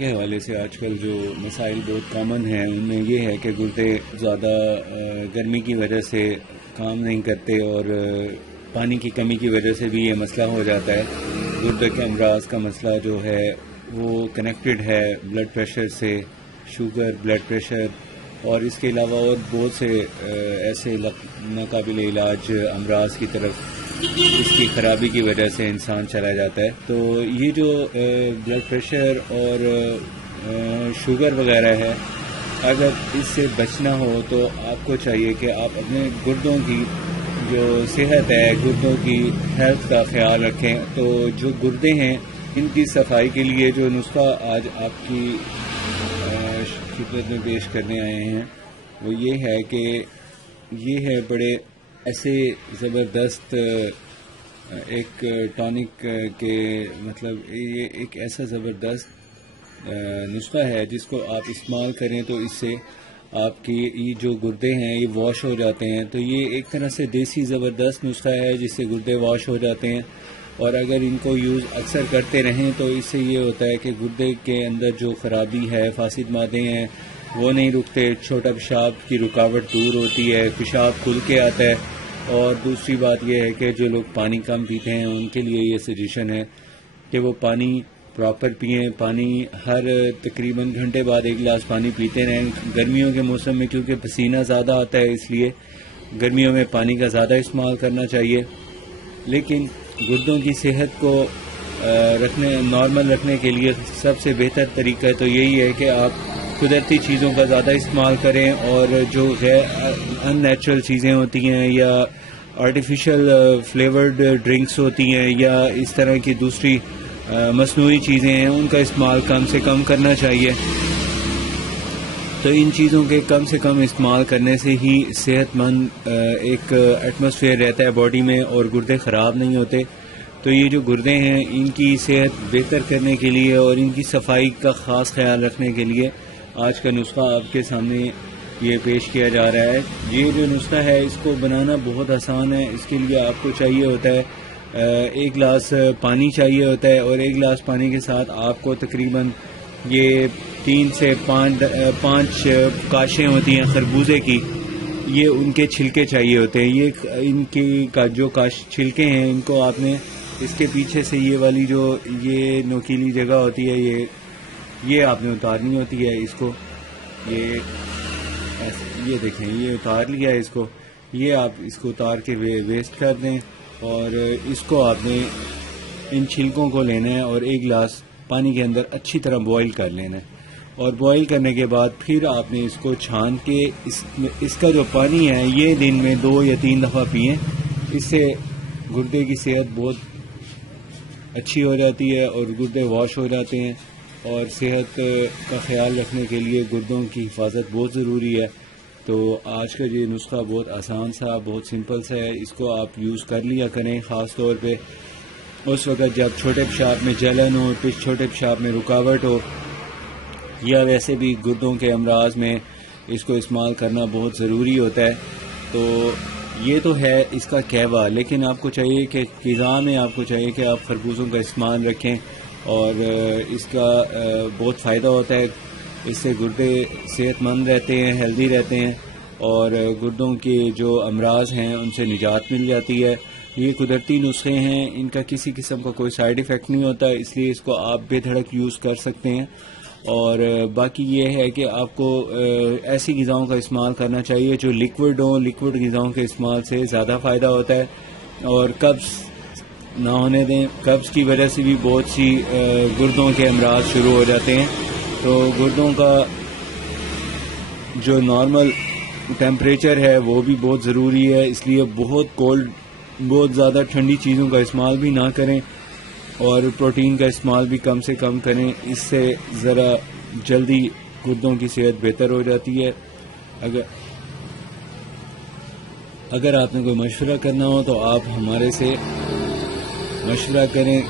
کے حوالے سے آج کل جو مسائل بہت کامن ہیں ان میں یہ ہے کہ گردے زیادہ گرمی کی وجہ سے کام نہیں کرتے اور پانی کی کمی کی وجہ سے بھی یہ مسئلہ ہو جاتا ہے۔ گردے کے امراض کا مسئلہ جو ہے وہ کنیکٹڈ ہے بلڈ پریشر سے، شوگر، بلڈ پریشر اور اس کے علاوہ اور بہت سے ایسے ناقابل علاج امراض کی طرف اس کی خرابی کی وجہ سے انسان چلا جاتا ہے۔ تو یہ جو بلڈ پریشر اور شوگر وغیرہ ہے، اگر اس سے بچنا ہو تو آپ کو چاہیے کہ آپ اپنے گردوں کی جو صحت ہے، گردوں کی ہیلتھ کا خیال رکھیں۔ تو جو گردے ہیں ان کی صفائی کے لیے جو نسخہ آج آپ کی خدمت میں پیش کرنے آئے ہیں وہ یہ ہے کہ یہ ہے بڑے ایسے زبردست ایک ٹانک کے مطلب یہ ایک ایسا زبردست نسخہ ہے جس کو آپ استعمال کریں تو اس سے آپ کی یہ جو گردے ہیں یہ واش ہو جاتے ہیں۔ تو یہ ایک طرح سے دیسی زبردست نسخہ ہے جس سے گردے واش ہو جاتے ہیں، اور اگر ان کو یوز اکثر کرتے رہیں تو اس سے یہ ہوتا ہے کہ گردے کے اندر جو خرابی ہے، فاسد مادے ہیں وہ نہیں رکتے، چھوٹا پیشاب کی رکاوٹ دور ہوتی ہے، پیشاب کھل کے آتا ہے۔ اور دوسری بات یہ ہے کہ جو لوگ پانی کم پیتے ہیں ان کے لیے یہ سجیشن ہے کہ وہ پانی پراپر پئیں، پانی ہر تقریباً گھنٹے بعد ایک گلاس پانی پیتے رہیں۔ گرمیوں کے موسم میں کیونکہ پسینہ زیادہ آتا ہے اس لیے گرمیوں میں پانی کا زیادہ استعمال کرنا چاہیے، لیکن گردوں کی صحت کو نارمل رکھنے کے لیے سب سے بہتر طریقہ تو یہی ہے کہ آپ قدرتی چیزوں کا زیادہ استعمال کریں، اور جو ان نیچرل چیزیں ہوتی ہیں یا آرٹیفیشل فلیورڈ ڈرنکس ہوتی ہیں یا اس طرح کی دوسری مصنوعی چیزیں ہیں ان کا استعمال کم سے کم کرنا چاہیے۔ تو ان چیزوں کے کم سے کم استعمال کرنے سے ہی صحت مند ایک ایٹماسفیئر رہتا ہے باڈی میں اور گردے خراب نہیں ہوتے۔ تو یہ جو گردے ہیں ان کی صحت بہتر کرنے کے لیے اور ان کی صفائی کا خاص خیال رکھنے کے لیے آج کا نسخہ آپ کے سامنے یہ پیش کیا جا رہا ہے۔ یہ جو نسخہ ہے اس کو بنانا بہت آسان ہے۔ اس کے لیے آپ کو چاہیے ہوتا ہے ایک گلاس پانی چاہیے ہوتا ہے، اور ایک گلاس پانی کے ساتھ آپ کو تقریباً یہ 3 سے 5 کاشیں ہوتی ہیں خربوزے کی، یہ ان کے چھلکے چاہیے ہوتے ہیں۔ یہ ان کی جو چھلکے ہیں ان کو آپ نے اس کے پیچھے سے یہ والی جو یہ نوکیلی جگہ ہوتی ہے یہ آپ نے اتارنی ہوتی ہے۔ اس کو یہ دیکھیں یہ اتار لیا ہے اس کو، یہ آپ اس کو اتار کے ویسٹ کر دیں، اور اس کو آپ نے ان چھلکوں کو لینا ہے اور ایک گلاس پانی کے اندر اچھی طرح بوائل کر لینا ہے، اور بوائل کرنے کے بعد پھر آپ نے اس کو چھان کے اس کا جو پانی ہے یہ دن میں 2 یا 3 دفعہ پئیں۔ اس سے گردے کی صحت بہت اچھی ہو جاتی ہے اور گردے واش ہو جاتے ہیں، اور صحت کا خیال رکھنے کے لیے گردوں کی حفاظت بہت ضروری ہے۔ تو آج کا یہ نسخہ بہت آسان سا، بہت سمپل سا ہے، اس کو آپ یوز کر لیا کریں، خاص طور پہ اس وقت جب چھوٹے پیشاب میں جلن ہو، چھوٹے پیشاب میں رکاوٹ ہو، یا ویسے بھی گردوں کے امراض میں اس کو استعمال کرنا بہت ضروری ہوتا ہے۔ تو یہ تو ہے اس کا کہوا، لیکن آپ کو چاہیے کہ غذا میں آپ کو چاہیے کہ آپ خربوزوں کا استعمال رکھیں، اور اس کا بہت فائدہ ہوتا ہے۔ اس سے گردے صحت مند رہتے ہیں، ہیلدی رہتے ہیں، اور گردوں کے جو امراض ہیں ان سے نجات مل جاتی ہے۔ یہ قدرتی نسخے ہیں، ان کا کسی قسم کا کوئی سائیڈ ایفیکٹ نہیں ہوتا، اس لیے اس کو آپ بے دھڑک یوز کر سکتے ہیں۔ اور باقی یہ ہے کہ آپ کو ایسی غذاؤں کا استعمال کرنا چاہیے جو لیکوڈ ہوں۔ لیکوڈ غذاؤں کے استعمال سے زیادہ فائدہ ہوتا ہے، اور قبض نہ ہونے دیں۔ قبض کی وجہ سے بھی بہت سی گردوں کے امراض شروع ہو جاتے ہیں۔ تو گردوں کا جو نارمل ٹیمپریچر ہے وہ بھی بہت ضروری ہے، اس لیے بہت زیادہ ٹھنڈی چیزوں کا استعمال بھی نہ کریں، اور پروٹین کا استعمال بھی کم سے کم کریں۔ اس سے ذرا جلدی گردوں کی صحت بہتر ہو جاتی ہے۔ اگر آپ نے کوئی مشورہ کرنا ہو تو آپ ہمارے سے مشورہ کریں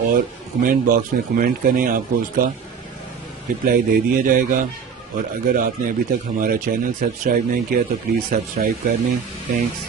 اور کمنٹ باکس میں کمنٹ کریں، آپ کو اس کا رپلائی دے دیا جائے گا۔ اور اگر آپ نے ابھی تک ہمارا چینل سبسکرائب نہیں کیا تو پلیز سبسکرائب کر لیں۔ تھینکس۔